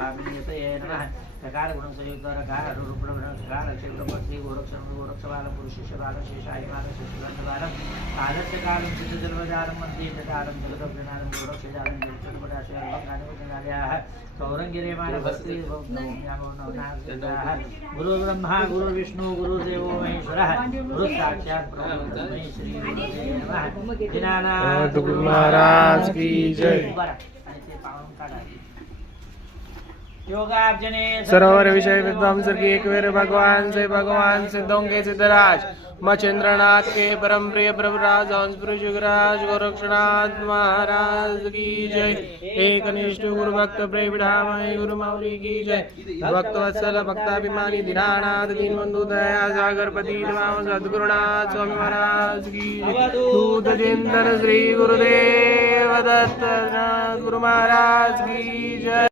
स्वामिनियतये नमः सकार गुण संयुक्त रकार रूप नकार शिव श्री गोरक्षण गोरक्षवाल पुरुषेश बाल शेषाय बाल शेषगंध बाल आलस्य कालं सिद्ध जन्मजालं मंत्री जटालं जलदप्रणालं गोरक्षजालं जलचंद्रपदाशय भक्तानुपनालयाः सौरंगिरे मान भक्ति गुरु ब्रह्मा गुरु विष्णु गुरुदेवो महेश्वरः गुरु साक्षात् ब्रह्म श्री गुरुदेव नमः दीनानाथ गुरु महाराज की जय। सरोवर विषय विद्वांस की एक वीर भगवान सिद्धों के सिद्धराज मचेंद्रनाथ के परम प्रिय प्रभुराज हंसपुर युगराज गोरक्षनाथ महाराज की जय। एक निष्ठ गुरु भक्त प्रेमधामय गुरु मौली की जय। भक्त वत्सल भक्ताभिमानी दीनानाथ दीनबंधु दया सागर पति सद्गुरुनाथ स्वामी महाराज की जय। दूत चिंतन श्री गुरुदेव दत्त गुरु महाराज की जय।